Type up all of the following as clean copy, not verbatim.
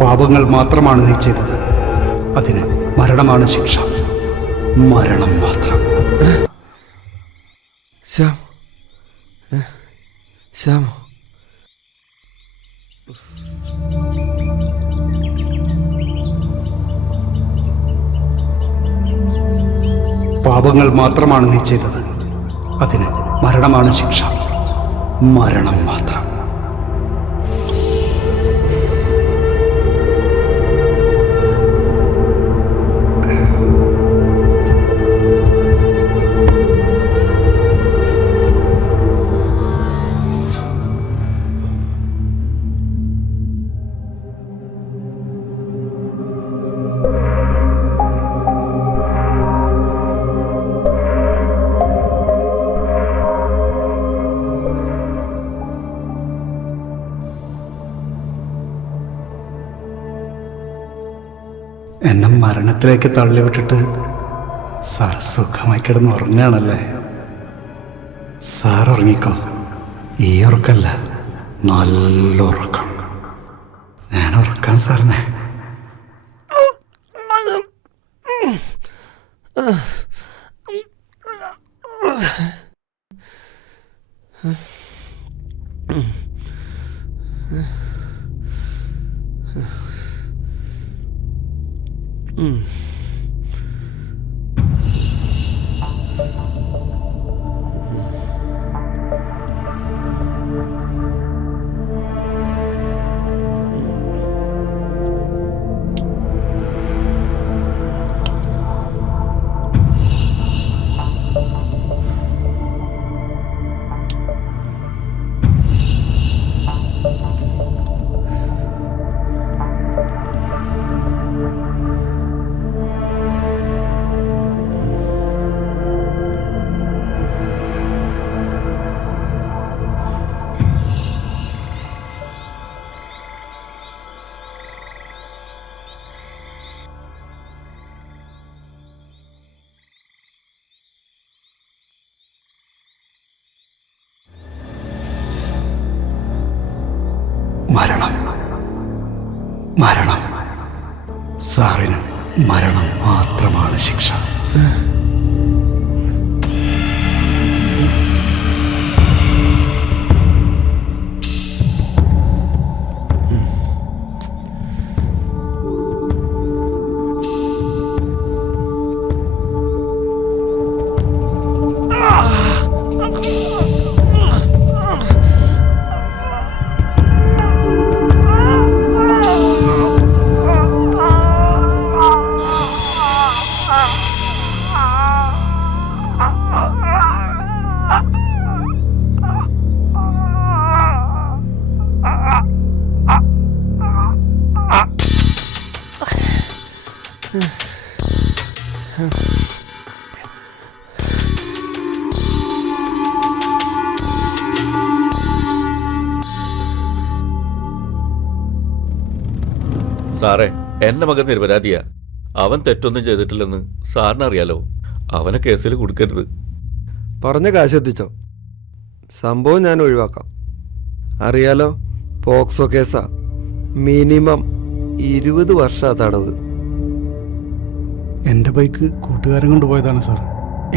പാപങ്ങൾ മാത്രമാണ് നീ ചെയ്തത്. അതിന് മരണമാണ് ശിക്ഷ. മരണം മാത്രം. ശ്യാം, ശ്യാം, പാപങ്ങൾ മാത്രമാണ് നീ ചെയ്തത്. അതിന് മരണമാണ് ശിക്ഷ. മരണം മാത്രം. എന്നെ മരണത്തിലേക്ക് തള്ളിവിട്ടിട്ട് സാർ സുഖമായി കിടന്ന് ഉറങ്ങുകയാണല്ലേ? സാർ ഉറങ്ങിക്കോ. ഈ ഉറക്കല്ല, നല്ല ഉറക്കം. ഞാൻ ഉറക്കാൻ സാറിനെ. മരണം, മരണം. സാറിന് മരണം മാത്രമാണ് ശിക്ഷ. സാറേ, എന്റെ മകൻ നിരപരാധിയാ. അവൻ തെറ്റൊന്നും ചെയ്തിട്ടില്ലെന്ന് സാറിനറിയാലോ. അവനെ കേസിൽ കൊടുക്കരുത്. പറഞ്ഞ കാശ് എത്തിച്ചോ? സംഭവം ഞാൻ ഒഴിവാക്കാം. അറിയാലോ, പോക്സോ കേസാ. മിനിമം 20 വർഷാ തടവ്. എൻ്റെ ബൈക്ക് കൂട്ടുകാരൻ കൊണ്ടുപോയതാണ് സാർ.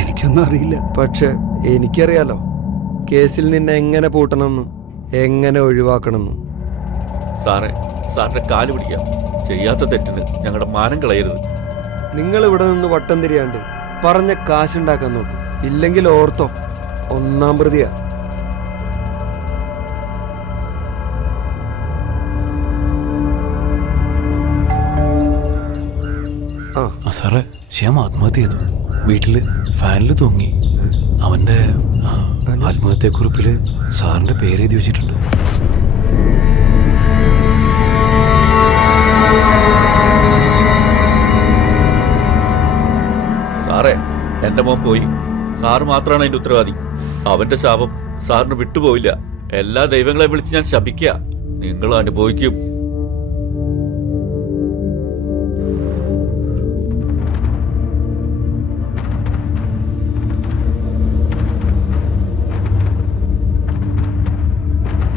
എനിക്കൊന്നും അറിയില്ല. പക്ഷെ എനിക്കറിയാലോ കേസിൽ നിന്നെ എങ്ങനെ പൂട്ടണമെന്നും എങ്ങനെ ഒഴിവാക്കണമെന്നും. സാറേ, സാറിന്റെ കാല് പിടിക്കാം. ചെയ്യാത്ത തെറ്റിന് ഞങ്ങളുടെ മാനം കളയരുത്. നിങ്ങൾ ഇവിടെ നിന്ന് വട്ടം തിരിയാണ്ട് പറഞ്ഞ കാശുണ്ടാക്കാൻ നോക്കും. ഇല്ലെങ്കിൽ ഓർത്തോ, 1-ാം പ്രതിയാ. സാറേ, ശ്യാം ആത്മഹത്യ ചെയ്തു. വീട്ടിൽ ഫാനിൽ തൂങ്ങി. അവൻ്റെ ആത്മഹത്യക്കുറിപ്പിൽ സാറിൻ്റെ പേരെഴുതി വെച്ചിട്ടുണ്ട്. സാറേ, എന്റെ മോൻ പോയി. സാറ് മാത്രമാണ് അതിന്റെ ഉത്തരവാദി. അവന്റെ ശാപം സാറിന് വിട്ടുപോയില്ല. എല്ലാ ദൈവങ്ങളെ വിളിച്ച് ഞാൻ ശപിക്കുക. നിങ്ങൾ അനുഭവിക്കും.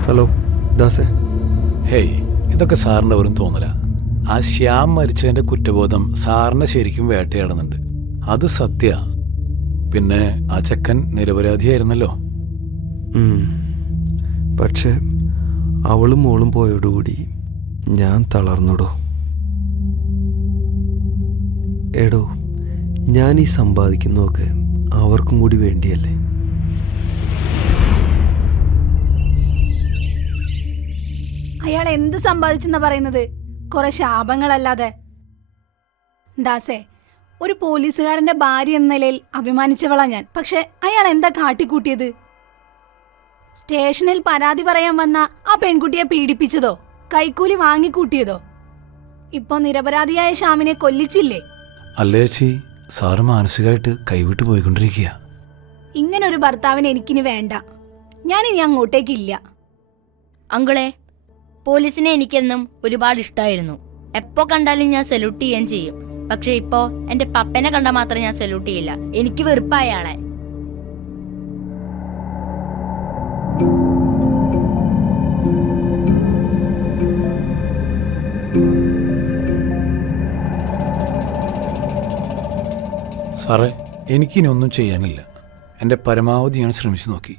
ഹലോ ദാസേ. ഹേയ്, ഇതൊക്കെ സാറിൻ്റെ വെറും തോന്നല. ആ ശ്യാം മരിച്ചതിന്റെ കുറ്റബോധം സാറിനെ ശരിക്കും വേട്ടയാടുന്നുണ്ട്. അത് സത്യ. പിന്നെ ആ ചെക്കൻ നിരപരാധിയായിരുന്നല്ലോ. പക്ഷെ അവളും മോളും പോയോടുകൂടി ഞാൻ തളർന്നിടോ. എടോ, ഞാൻ ഈ സമ്പാദിക്കുന്നതൊക്കെ അവർക്കും കൂടി വേണ്ടിയല്ലേ? അയാൾ എന്ത് സമ്പാദിച്ചെന്നാ പറയുന്നത്? കുറെ ശാപങ്ങളല്ലാതെ. ദാസേ, ഒരു പോലീസുകാരന്റെ ഭാര്യ എന്ന നിലയിൽ അഭിമാനിച്ചവളാ ഞാൻ. പക്ഷെ അയാൾ എന്താ കാട്ടിക്കൂട്ടിയത്? സ്റ്റേഷനിൽ പരാതി പറയാൻ വന്ന ആ പെൺകുട്ടിയെ പീഡിപ്പിച്ചതോ കൈക്കൂലി വാങ്ങിക്കൂട്ടിയതോ? ഇപ്പൊ നിരപരാധിയായ ശ്യാമിനെ കൊല്ലിച്ചില്ലേ? അല്ലേ ചേച്ചി, സാറ് മാനസികമായിട്ട് കൈവിട്ട് പോയിക്കൊണ്ടിരിക്കുക. ഇങ്ങനൊരു ഭർത്താവിന് എനിക്കിനി വേണ്ട. ഞാനിനി അങ്ങോട്ടേക്കില്ല. അങ്കിളെ, പോലീസിനെ എനിക്കെന്നും ഒരുപാട് ഇഷ്ടമായിരുന്നു. എപ്പോ കണ്ടാലും ഞാൻ സല്യൂട്ട് ചെയ്യാൻ ചെയ്യും. പക്ഷെ ഇപ്പോ എന്റെ പപ്പനെ കണ്ടാൽ മാത്രം ഞാൻ സല്യൂട്ട് ചെയ്യില്ല. എനിക്ക് വെറുപ്പായ ആളെ. സാറേ, എനിക്കിനി ഒന്നും ചെയ്യാനില്ല. എൻ്റെ പരമാവധി ഞാൻ ശ്രമിച്ചു നോക്കി.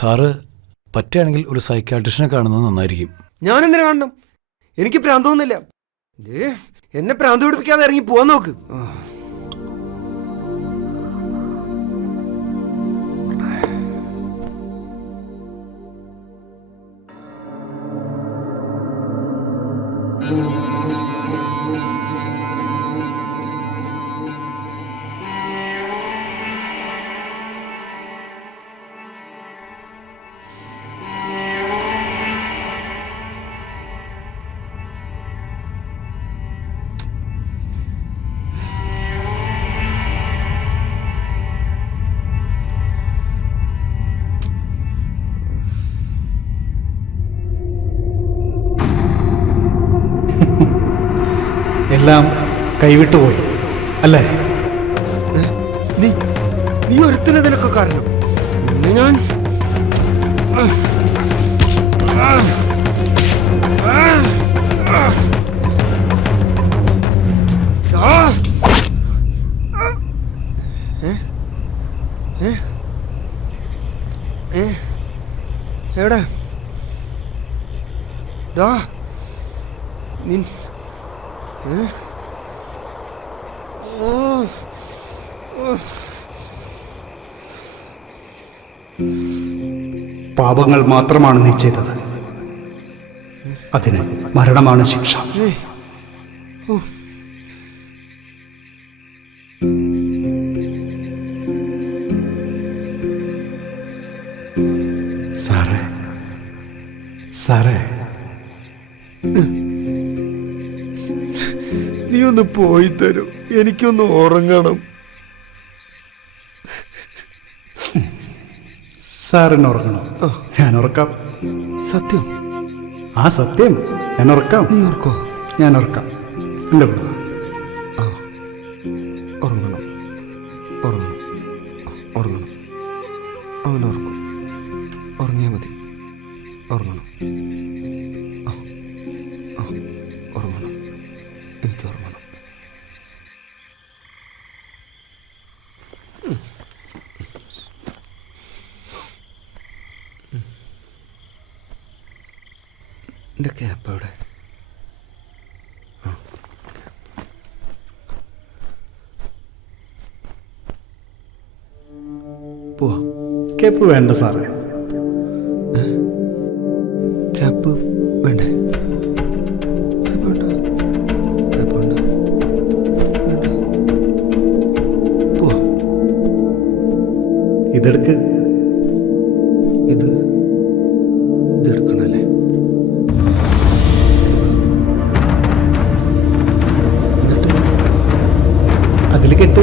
സാറ് പറ്റുകയാണെങ്കിൽ ഒരു സൈക്കാട്രിസ്റ്റിനെ കാണുന്നത് നന്നായിരിക്കും. ഞാൻ എന്തിനാ കാണണം? എനിക്ക് പ്രാന്തമൊന്നുമില്ല. എന്നെ പ്രാന്ത് പിടിപ്പിക്കാതെ ഇറങ്ങി പോവാൻ നോക്ക്. എല്ലാം കൈവിട്ടു പോയി അല്ലേ? നീ ഒരുത്തനതിനൊക്കെ കാരണം. ഞാൻ എവിടെ പാപങ്ങൾ മാത്രമാണ് നീ ചെയ്തത്. അതിന് മരണമാണ് ശിക്ഷ. സാറേ, സാറേ, നീ ഒന്ന് പോയി തരൂ. എനിക്കൊന്ന് ഉറങ്ങണം. സാറിന് ഉറങ്ങണം. ഞാൻ ഉറക്കാം. സത്യം? ആ സത്യം, ഞാൻ ഉറക്കാം. നീ ഓർക്കോ? ഞാൻ ഉറക്കാം. എൻ്റെ കൂടെ ഉറങ്ങണം, ഉറങ്ങണം, ഉറങ്ങണം. അവൻ ഓർക്കും. ഉറങ്ങിയാൽ മതി. ഉറങ്ങണം, ഉറങ്ങണം. എനിക്ക് ഉറങ്ങണം. എൻ്റെ ക്യാപ്പ് എവിടെ? പോവാ. കേപ്പ് വേണ്ട സാറേ. ക്യാപ്പ് വേണ്ടേ? ക്യാപ്പ് വേണ്ട, ക്യാപ്പ് വേണ്ട, വേണ്ട. പോവാ. ഇതെടുക്ക്. ഇതെടുക്കണല്ലേ? അതിൽ കെട്ട്.